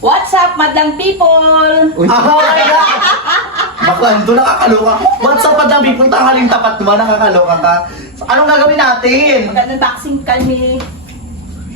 What's up, madlang people? Uy. Oh my God! Baklan, ito nakakaloka. What's up, madam? Punta ka haling tapat mo, nakakaloka ka. So, anong gagawin natin? Mag-unboxing kami.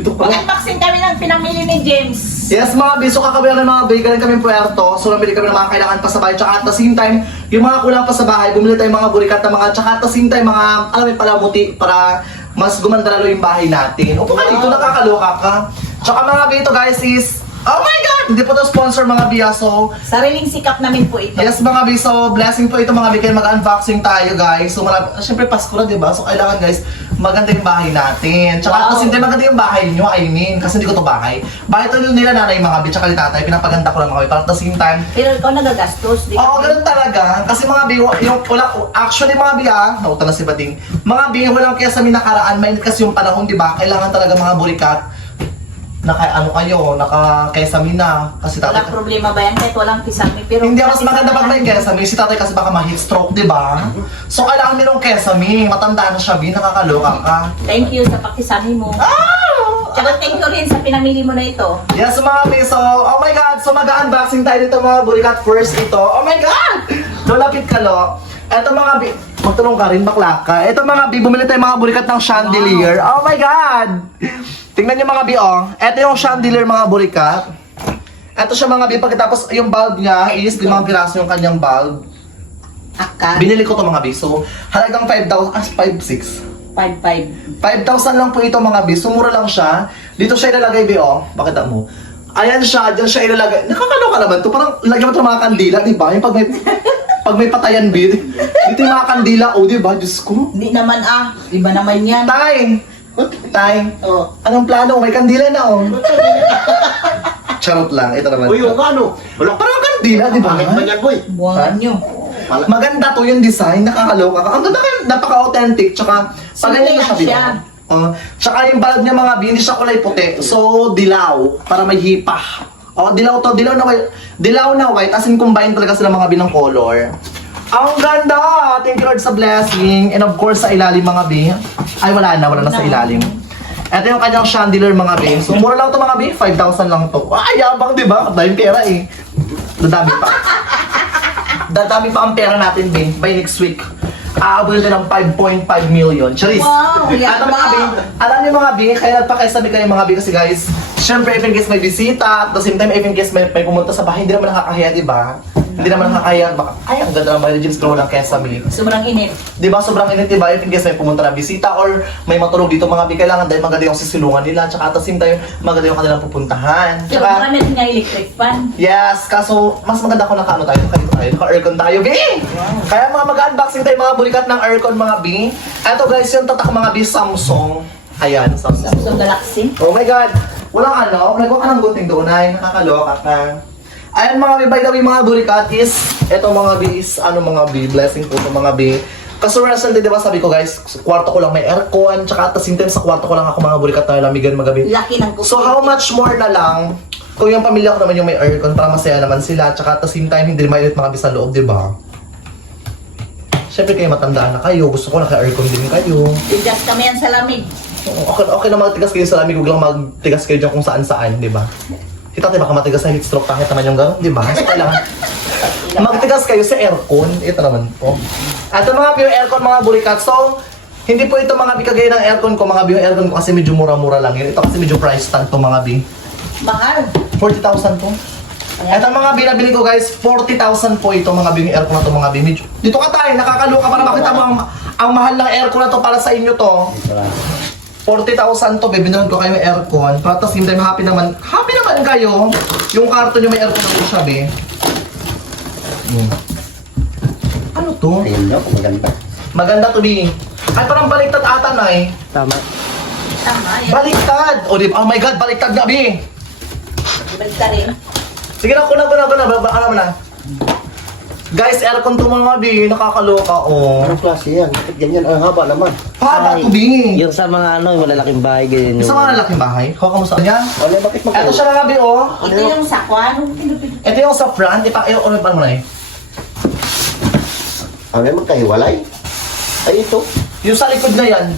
Ito pa. Mag-unboxing kami ng pinamili ni James. Yes, mga biso, kakabihan ng mga galing kami puerto. So, namili kami ng mga kailangan pa sa bahay. Tsaka at the same time, yung mga kulang pa sa bahay, bumili tayong mga burikat na mga, tsaka at the same time, mga, alam mo, palamuti para mas gumanda lalo yung bahay natin. Upo ka dito, nakakaloka ka. Tsaka mga bito, guys, is, oh my God! Hindi po to sponsor mga biya, so, Sariling sikap namin po ito. yes mga biso, blessing po ito mga bi, kaya mag-unboxing tayo guys. So syempre Pasko na diba? So kailangan guys, maganda yung bahay natin. Tsaka Wow. kasi hindi maganda yung bahay nyo, I mean, kasi hindi ko to bahay. Bahay to nila nanay mga bi, tsaka ni tatay, pinapaganda ko lang mga bi, para at the same time. Pero ikaw nagagastos, di Oo, ba? ganun talaga. Kasi mga bi, yung actually mga bi nauta na si Bading. Mga bi, walang kaya sa nakaraan, mainit kasi yung panahon, di ba? Kailangan talaga mga burikat naka-kesame na. Kasi tatay, Walang problema ba yan kahit walang kisame? Pero hindi, mas maganda pag may kesame. Si tatay kasi baka ma-heat stroke, di ba? So, kailangan nilong kesame. Matanda na siya, nakakaloka ka. Thank you sa pakisami mo. Tsaka thank you rin sa pinamili mo na ito. Yes, mga so, oh my God. So, mag-unboxing tayo dito mga burikat. First ito. Oh my God! Lulapit ka, lo. Eto mga bi... Magtanong ka rin, bakla ka. Eto mga bi, bumili tayo mga burikat ng chandelier. Oh my God! Tingnan nyo mga bi, oh. Eto yung chandelier mga burikat. Eto siya mga bi, pagkatapos yung bulb niya is 5 piraso yung kanyang bulb. Aka, Binili ko to mga bi. So, halagang 5,000, 5,600. 5-5. 5,000 lang po ito mga bi. Sumura lang siya. Dito siya ilalagay, bi, oh. Pakita mo. Ayan siya, dyan siya ilalagay. Nakakaloka naman to. Parang lagyan mo ito ng mga kandila, di ba? Yung pag may patayan, bi. Dito yung mga kandila, oh, di ba? Diyos ko. Hindi naman iba naman yan. Tay! Tay! Oh. Anong plano? May kandila na, oh. Charot lang. Ito naman. Uy, yung ano? Wala Parang kandila, di ba? Bakit ba yan, boy? Buwangan nyo. Maganda to yung design, nakakaloka ka. Ang ganda ka, napaka-authentic, tsaka pag ganyan na siya, Simple di lang ba? Tsaka yung bulb niya mga bi, hindi siya kulay puti. So, dilaw, para may hipa. Dilaw to, dilaw na white, as in combine talaga sila mga bi ng color. Ang ganda! Thank you Lord sa blessing. And of course, sa ilalim mga bi. Ay, wala na sa ilalim. Ito yung kanyang chandelier mga bi. So, mura lang to mga bi, 5,000 lang to. Ay, yabang di ba? Dahil pera eh. Dadami pa. Dadami pa ang pera natin, Bin, by next week. Aabot na ng 5.5 million. Charis! Wow, At ang mga Bin, alam niyo mga Bin, kaya nagpakaisabi kayo mga Bin kasi guys, syempre even case may bisita, at the same time even case may pumunta sa bahay, hindi naman nakakahiya, di ba? Hindi naman nakakahiya, baka, ay, ang ganda ng bahay ni James, pero walang kesame. Sobrang init. Di ba, sobrang init, di ba? If in case may pumunta na bisita or may matulog dito mga Bin, kailangan dahil maganda yung sisilungan nila, tsaka at the same time, maganda yung kanilang pupuntahan. Pero marami rin nga electric fan. Yes, kaso mas maganda kung naka-ano tayo, naka-aircon tayo, B! Kaya mga mag-unboxing tayo mga bulikat ng aircon mga B. Eto guys, yung tatak mga B, Samsung. Ayan, Samsung. Samsung Galaxy. Oh my God! Walang ano, nagawa ka ng gunting doon ay nakakaloka ka. Ayan mga B, by the way mga bulikat is, eto mga B is, ano mga B, blessing po ito mga B. Kaso recently, di ba sabi ko guys, sa kwarto ko lang may aircon, tsaka at the same time sa kwarto ko lang ako mga bulikat na lamigan magabi. Laki ng So how much more na lang kung yung pamilya ko naman yung may aircon para masaya naman sila, tsaka at the same time hindi mainit mga bisa loob, di ba? Siyempre kayo matandaan na kayo, gusto ko naka-aircon din kayo. Tigas kami yan sa lamig. Okay na magtigas kayo sa lamig, huwag lang magtigas kayo dyan kung saan-saan, di ba? Kita tayo baka matigas sa heat stroke kahit naman yung gano'n, di ba? So kailangan magtigas kayo sa aircon, ito naman po. At yung mga view aircon mga burikat, so hindi po ito mga bikagay ng aircon ko, mga view aircon ko kasi medyo mura-mura lang yun. Ito kasi medyo price tag to mga bi. Mahal. 40,000 po. Ito mga binabili ko guys, 40,000 po ito mga bing aircon na to mga bing. Dito ka tayo, nakakaluka para makita mo ang mahal ng aircon na to para sa inyo to. 40,000 to, bibinood ko kayo ng aircon. Para tapos hindi happy naman kayo. Yung karton nyo may aircon na po siya, be. Ano to? Ayun daw, maganda. Maganda to, be. Ay, parang baliktad ata na eh. Tama. Tama. Yan. Baliktad! Oh my God, baliktad na, be. Ibalik ka rin. Sige na, kuna. Ano mo na? Guys, aircon to mga bi, nakakaloka, oh. Anong klase yan? Bakit ganyan? Ang haba naman. Haba to, bi. Yung sa mga ano, yung malalaking bahay, ganyan yung... Sa mga lalaking bahay, hawa mo sa kanya. Ano, bakit Ito siya mga bi, oh. Ito yung sakwa. Anong pinupin? Ito yung sa front, ano pa mo na eh. Ano yung magkahiwalay? Ay, ito. Yung sa likod na yan.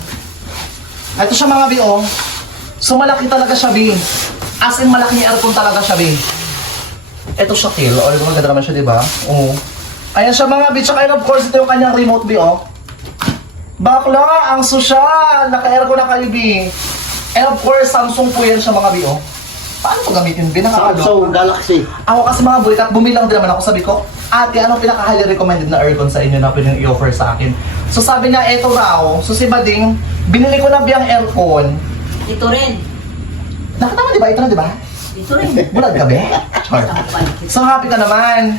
Ito siya mga bi, oh. So malaki talaga siya, bi. As in, malaking aircon talaga siya, bi. Ito siya, Kill. O, maganda naman siya, di ba? Oo. Ayan siya mga bitch. And of course, ito yung kanyang remote, B, oh. Bakla, ang sosyal. Naka-aircon na kayo, B. And of course, Samsung po yan siya, mga B, oh. Paano ko gamitin, B? Samsung Galaxy. Ako kasi mga bulikat, bumilang din naman ako. Sabi ko, ate, anong pinaka-highly recommended na aircon sa inyo na pwedeng i-offer sa akin? So sabi niya, eto raw. So si Bading, binili ko na biyang aircon. Ito rin. Nakatama, di ba? Ito na, di ba? Ito rin. Bulag ka, be? Char. So happy ka naman.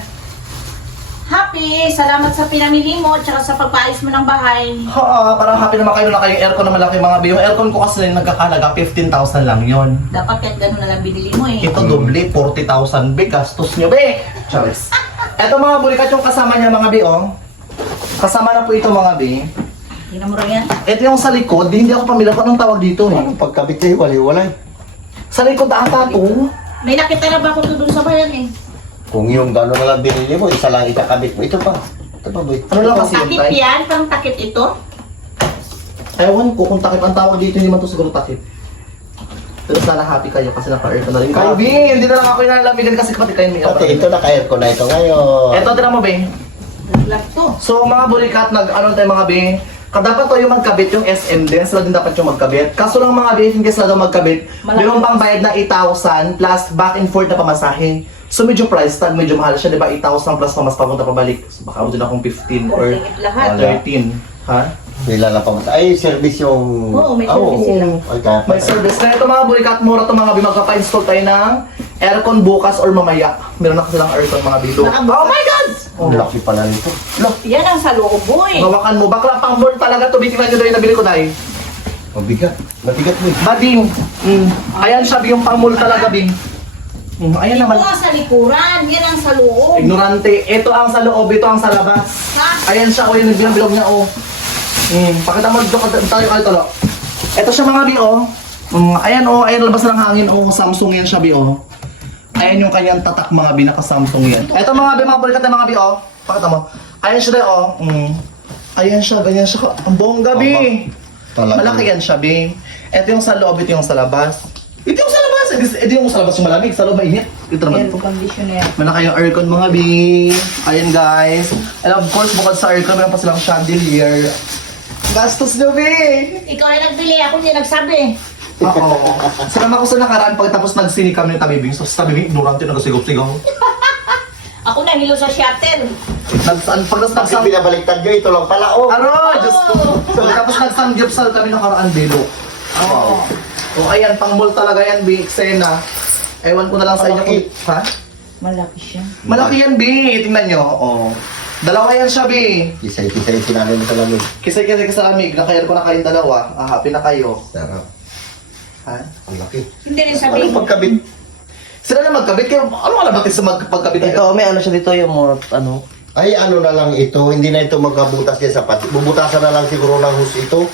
Happy! Salamat sa pinamili mo at saka sa pagpaayos mo ng bahay. Oo, parang happy naman kayo na kayong aircon na malaki mga be. Yung aircon ko kasi nagkakalaga, 15,000 lang yon. Dapat kahit gano'n na lang binili mo eh. Ito doble, 40,000 be. Gastos nyo, be. Charis. Eto mga bulikat yung kasama niya mga be, oh. Kasama na po ito mga be. Tingnan mo rin yan. Ito yung sa likod, hindi ako pamilya ko anong tawag dito eh. Anong pagkabit na hiwalay? Sa likod ata to. May nakita na ba ako doon sa bayan eh? Kung yung gano'n na lang binili mo, isa lang ikakabit mo. Ito pa. Ito pa, boy. Ano lang kasi yun, Takip tay? yan? Pang takip ito? Ewan ko kung takip ang tawag dito, hindi man to siguro takip. Pero sana happy kayo kasi naka-aircon na rin kayo. Be, hindi na lang ako inalamigan kasi kapatid kayo may Ate, ito naka-aircon na ito ngayon. Eto, tira mo, be. Naglag to. So, mga bulikat, ano tayo mga be, dapat to yung magkabit yung SM din, sila din dapat yung magkabit. Kaso lang mga be, hindi sila daw magkabit, Malaki. mayroong pang bayad na 8,000 plus back and forth na pamasahe. So, medyo price tag, medyo mahal siya, di ba? 8,000 plus pamas papunta pabalik. So, baka din akong 15 or Tingit lahat. 13. Ha? Nila na pa. Ay, service yung... Oo, may service sila. Ay, kaya May service. Kaya ito mga bulikat, mura ito mga be, magpapa-install tayo ng aircon bukas or mamaya. Meron na kasi lang aircon mga bilo. Oh my God! Ang laki pala nito. Yan ang sa loob mo eh. Hawakan mo. Bakla pang board talaga to. Bitingnan nyo daw yung nabili ko dahil. Mabigat. Mabigat mo eh. Bading. Ayan siya, yung pang-mall talaga, Bing. Ayan Ito naman. ang sa likuran. Yan ang sa loob. Ignorante. Ito ang sa loob, ito ang sa labas. Ha? Ayan siya, o yun, bilog niya, o. Pakita mo dito tayo kayo talo. Ito siya mga Bi, o. Ayan, o. Ayan, labas ng hangin, o. Samsung yan siya, Bi, o. Ayan yung kanyang tatak, mga Bi, naka-Samsung yan. Ito mga Bi, mga balikat na mga Bi, o. Pakita mo. Ayan siya, o. Ayan siya, ganyan siya. Ang bongga, Bi. Talaga. Malaki yan siya, Bing. Ito yung sa loob, ito yung sa labas. Ito yung sa labas! Ito yung sa labas yung malamig, sa loob mainit. Ito naman Yan, ito. conditioner. Malaki yung aircon mga Bing. Ayan guys. And of course, bukod sa aircon, meron pa silang chandelier. Gastos nyo, Bing! Ikaw ay nagbili, ako hindi nagsabi. Oo. Sinama ko sa nakaraan pagkatapos nagsini kami ng tabi Bing. So sa tabi Bing, ignorante, nagasigaw-sigaw. Ako nahilo sa shuttle. Pag Kasi nagsang... pinabaliktad nyo, ito lang pala. Oh. Aro! Diyos ko! So, tapos nagsanggip-sal kami nakaraan, Bilo. Oo. O ayan, pang-mall talaga yan, Bi. Eksena. Ewan ko na lang sa inyo kung... Ha? Malaki siya. Malaki yan, Bi. Tingnan nyo. Oo. Dalawa yan siya, Bi. Kisay-kisay sinanay mo sa lamig. Kisay-kisay sa lamig. Nakair ko na kayong dalawa. Happy na kayo. Sarap. Ha? Ang laki. Hindi rin sabihin Anong pagkabit? Sila na magkabit kayo. Ano nga nabatis sa magpagkabit? Ito, may ano siya dito yung mga, ano, Ay, ano na lang ito. Hindi na ito magkabutas niya sa pati. Bubutasan na lang siguro ng hose ito.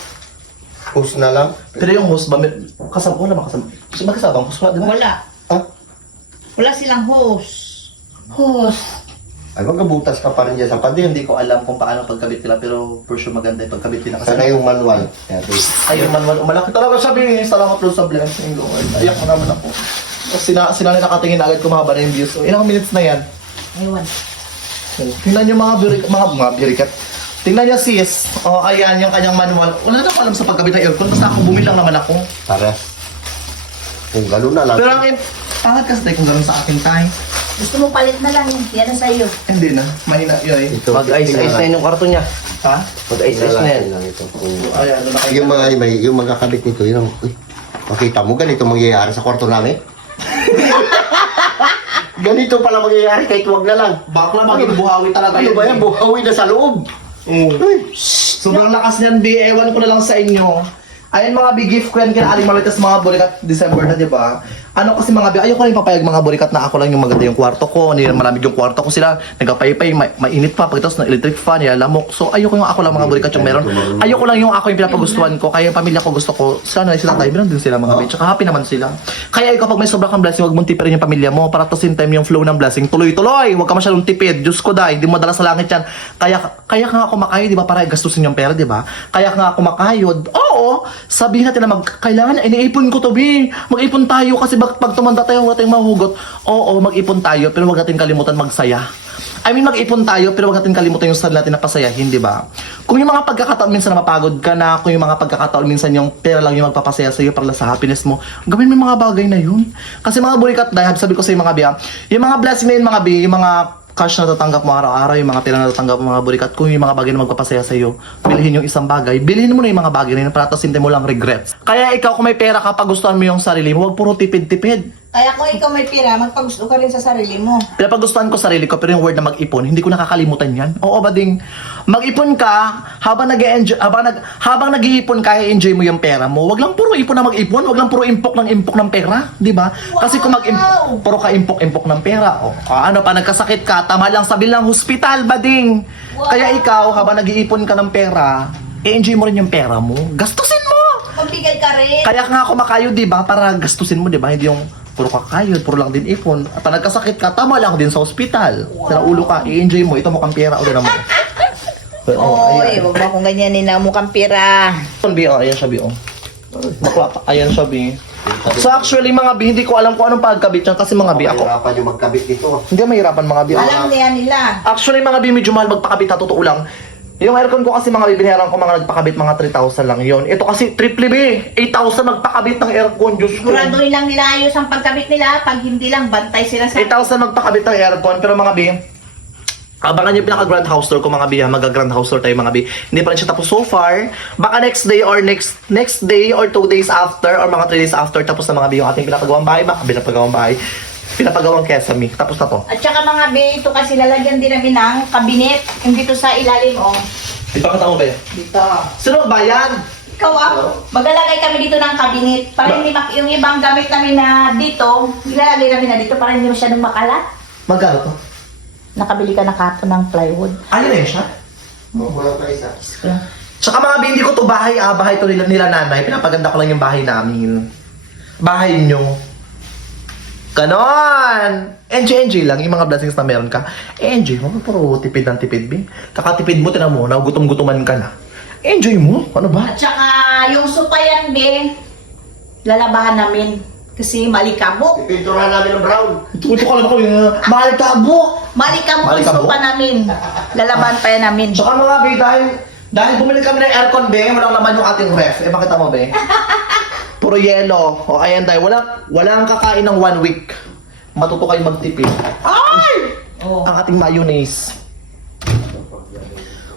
Hose na lang. Pero yung host ba? Kasama. Wala makasama. Kasi magkasabang host. Wala, di ba? wala. Ah? Wala silang host. Host. Ay, magkabutas ka pa rin dyan sa pati. Hindi ko alam kung paano pagkabit nila. Pero for sure maganda yung pagkabit nila. Sana yung manual. Ayun man, malaki talaga siya, Bing. Salamat po sa blessing, Lord. Ayak mo naman ako. Sila nakatingin agad kumahaba na yung views. So, ilang minutes na yan? Aywan. Tingnan niyo mga birikat. Tingnan niyo sis. Oh, ayan yung kanyang manual. Wala na ako alam sa pagkabit ng aircon. Basta ako bumilang naman ako. Para. Kung gano'n na lang. Pero ang pangat kasi tayo kung gano'n sa ating time. Gusto mo palit na lang. Yan ang sa'yo. Hindi na. Mahina yun eh. Ito, mag-ice-ice na yun yung kwarto niya. Ha? Mag-ice-ice na yan. lang ito. Kung Ayan, ano na kayo? yung mga kabit nito, yun ang, uy, makita mo, ganito mangyayari sa kwarto namin. Ganito pala mangyayari kahit wag na lang. Bakla maging buhawi talaga Ano ba yan? Buhawi na sa loob. Uy, Sobrang lakas niyan, B. Ewan ko na lang sa inyo. Ayan mga big gift ko yan kina Aling Marites mga burikat December na, di ba? Ano kasi mga ayoko na yung papayag mga burikat na ako lang yung maganda yung kwarto ko, hindi na malamig yung kwarto ko sila, nagkapaypay, mainit pa, pagkatapos ng electric fan, nilalamok. So ayoko yung ako lang mga burikat yung meron. Ayoko lang yung ako yung pinapagustuhan ko, kaya yung pamilya ko gusto ko, sana sila tayo, meron din sila mga bitch, tsaka happy naman sila. Kaya ikaw pag may sobra kang blessing, wag mong tipirin yung pamilya mo, para to same time yung flow ng blessing, tuloy-tuloy, wag ka masyadong tipid, Diyos ko dahil, hindi mo dala sa langit yan. Kaya ka nga ako makayo, di ba, para gastusin yung pera, di ba? Kaya ka nga ako makayod. Oo, sabihin natin na kailangan na iniipon ko to, B. Mag-ipon tayo kasi pag tumanda tayo, huwag tayong mahugot. Oo, mag-ipon tayo, pero huwag natin kalimutan magsaya. I mean, mag-ipon tayo, pero huwag natin kalimutan yung sarili natin na pasayahin, di ba? Kung yung mga pagkakataon minsan na mapagod ka na, kung yung mga pagkakataon minsan yung pera lang yung magpapasaya sa'yo para sa happiness mo, gawin mo yung mga bagay na yun. Kasi mga burikat, dahil sabi ko sa mga biya, yung mga blessing na yun, mga biya, yung mga cash na natatanggap mo araw-araw, yung mga pera na natatanggap mo mga burikat, kung yung mga bagay na magpapasaya sa'yo, bilhin yung isang bagay, bilhin mo na yung mga bagay na yun para tasintin mo lang regrets. Kaya ikaw kung may pera ka, pagustuhan mo yung sarili mo, huwag puro tipid-tipid. Kaya kung ikaw may pira, magpagusto ka rin sa sarili mo. Pinapagustuhan ko sarili ko, pero yung word na mag-ipon, hindi ko nakakalimutan yan. Oo ba ding, mag-ipon ka, habang nag-iipon ka, enjoy mo yung pera mo. Wag lang puro ipon na mag-ipon, wag lang puro impok ng pera, di ba? Kasi kung puro ka impok ng pera, ano pa, nagkasakit ka, tama lang sa bilang hospital, bading. Kaya ikaw, habang nag-iipon ka ng pera, enjoy mo rin yung pera mo. Gastusin mo! Magbigay ka rin. Kaya nga kumakayo, di ba? Para gastusin mo, di ba? Hindi yung puro kakayod, puro lang din ipon. At pag nagkasakit ka, tama lang din sa ospital. Sa ulo ka, i-enjoy mo. Ito mukhang pera ulit naman. Oy, wag mo akong ganyanin na mukhang pira. Ayan siya, Bi. Ayan siya, Bi. So actually, mga Bi, hindi ko alam kung anong pagkabit yan. Kasi mga Bi, ako, Mahirapan yung magkabit nito. hindi mahirapan mga Bi. Alam niya nila. Actually, mga Bi, medyo mahal magpakabit na totoo lang. Yung aircon ko kasi mga bibinayaran ko mga nagpakabit mga 3,000 lang yon. Ito kasi triple B, 8,000 magpakabit ng aircon, Diyos ko. Siguraduhin lang nila ayos ang pagkabit nila. Pag hindi lang, bantay sila sa... 8,000 magpakabit ng aircon, pero mga B, abangan yung pinaka-grand house tour ko mga B, mag-grand house tour tayo mga B. Hindi pa rin siya tapos so far. Baka next day or next day or 2 days after or mga 3 days after tapos na mga B yung ating pinapagawang bahay. Baka pinapagawang bahay. Pinapagawang Kesame. Tapos na to. At saka mga be, ito kasi lalagyan din namin ng kabinet. Yung dito sa ilalim, oh. Ipakita mo ba yun? Dito. Sino ba yan? Ikaw maglalagay kami dito ng kabinet. Para hindi yung ibang gamit namin na dito, ilalagay namin na dito para hindi masyadong makalat. Magkano to? Nakabili ka na kato ng plywood. Ayun eh siya. Wala pa isa. Tsaka mga B, hindi ko to bahay bahay to nila nanay. Pinapaganda ko lang yung bahay namin. Bahay nyo. Ganon! Enjoy lang. Yung mga blessings na meron ka. Enjoy mo. Puro tipid ng tipid, B. Kakatipid mo, tinan mo, gutom-gutuman ka na. Enjoy mo. Ano ba? At saka yung supayan, be, lalabahan namin. Kasi malikabok. Ipinturahan namin ng brown. Ito ko lang ko yung malikabo. Malikabok yung Malikabok? supa namin. Lalabahan pa yan namin. Tsaka mga B, dahil bumili kami ng aircon, B, walang naman yung ating ref. Makita mo, B? Puro yelo. O ayan dahil walang kakain ng 1 week. Matuto kayo magtipid. Ay! Oh. Ang ating mayonnaise.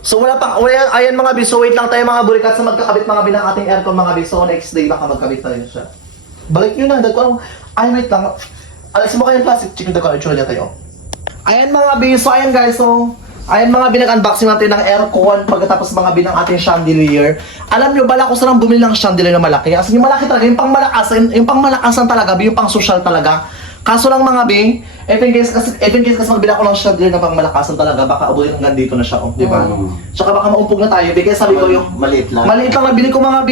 So ayan mga bis. So wait lang tayo mga burikat sa magkakabit mga binang ating aircon mga bis. So next day baka magkabit tayo siya. Balik nyo na. Ay wait lang. Alisin mo kayo yung plastic. Chicken deco. Itsura niya tayo. Ayan mga bis. So ayan guys. So ayan mga binag-unboxing natin ng aircon pagkatapos mga binang ating chandelier. Alam nyo, bala ko sarang bumili ng chandelier na malaki. Kasi yung malaki talaga, yung pang malakasan talaga, yung pang social talaga. Kaso lang mga B, if in case kasi magbili ako ng chandelier na pang malakasan talaga, baka abutin hanggang dito na siya, di ba? Tsaka baka maumpog na tayo, kaya sabi ko yung Maliit lang. maliit lang nabili ko mga B.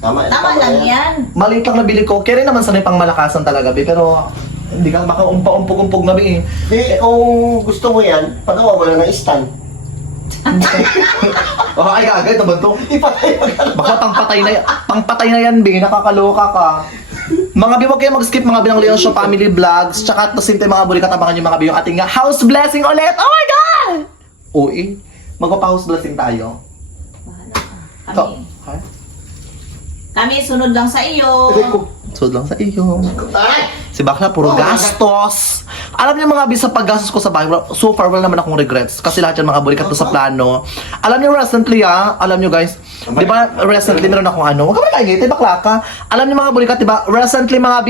Tama Tama lang yan. Maliit lang nabili ko, kaya rin naman sana yung pang malakasan talaga B, pero hindi ka baka umpog na B. Kung gusto mo yan, pagawa mo lang ng stand. Oh, ay gagawin naman to. Ipatay mo lang. Baka pangpatay na yan, B. Nakakaloka ka. Mga B, huwag kayo mag-skip mga binang Leon Show Family Vlogs. Tsaka at the same time, mga burikat, abangan yung mga B yung ating house blessing ulit. Oh my God! Uy, magpapa-house blessing tayo. Kami. Kami, sunod lang sa iyo. Sud lang sa iyo. Si Bakla, puro gastos. Alam niyo mga B, sa paggastos ko sa bahay, so far wala naman akong regrets. Kasi lahat yan mga burikat to sa plano. Alam niyo recently alam niyo guys, di ba recently meron akong huwag ka malagay, bakla ka. Alam niyo mga burikat, di ba, recently mga B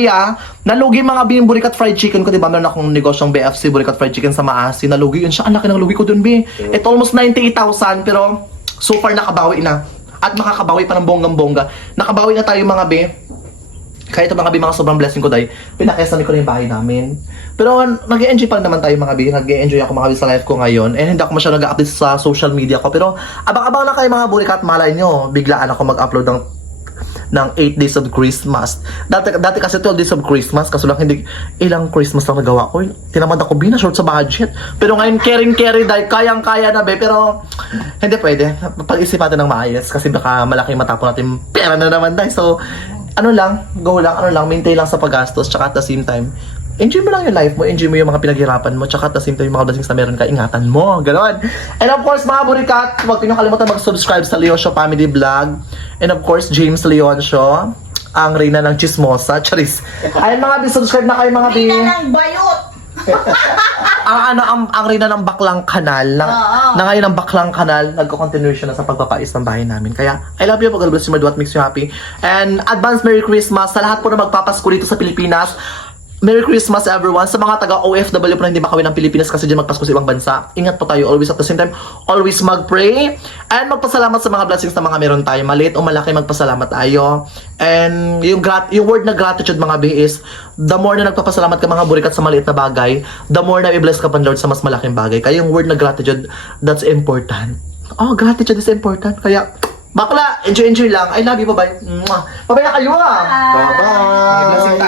nalugi mga B yung burikat fried chicken ko, di ba, meron akong negosyong BFC, burikat fried chicken sa Maasi, nalugi yun siya, ang laki ng lugi ko dun B. It almost 98,000, pero so far nakabawi na. At makakabawi pa ng bonggang-bongga. Nakabawi na tayo mga B. Kahit mga B, mga sobrang blessing ko dahil pinakesami ko na yung bahay namin. Pero nag-e-enjoy pa naman tayo mga B. Nag-e-enjoy ako mga B sa life ko ngayon. And hindi ako masyadong nag-update sa social media ko. Pero abang-abang lang kayo mga burikat, malay nyo. Biglaan ako mag-upload ng 8 days of Christmas. Dati kasi 12 days of Christmas. Kaso lang hindi ilang Christmas lang nagawa ko. Tinamad ako B na short sa budget. Pero ngayon carry dahil kayang-kaya na B. Pero hindi pwede. Pag-isip natin ng maayos. Kasi baka malaki matapon natin pera na naman dahil. So maintain lang sa paggastos, tsaka at the same time, enjoy mo lang yung life mo, enjoy mo yung mga pinaghirapan mo, tsaka at the same time, yung mga blessings na meron ka, ingatan mo, ganon. And of course, mga burikat, huwag niyo kalimutan mag-subscribe sa Leon Show Family Vlog. And of course, James Leon Show, ang reyna ng chismosa, charis. Ayun mga subscribe na kayo mga Reyna ng bayot. ang reyna ng baklang kanal na ngayon ang baklang kanal nagko-continuation na sa pagpapais ng bahay namin. Kaya I love you, God bless you, what makes you happy, and advance Merry Christmas sa lahat po na magpapasko dito sa Pilipinas. Merry Christmas everyone. Sa mga taga OFW po na hindi makawin ng Pilipinas kasi dyan magpasko sa ibang bansa, ingat po tayo always, at the same time always mag-pray and magpasalamat sa mga blessings na mga meron tayo, maliit o malaki, magpasalamat tayo. And yung word na gratitude mga B is, the more na nagpapasalamat ka mga burikat sa maliit na bagay, the more na i-bless ka pa Lord sa mas malaking bagay. Kaya yung word na gratitude, that's important. Oh, gratitude is important. Kaya bakla, enjoy lang. I love you, bye-bye. Bye-bye na kayo ah. Bye-bye!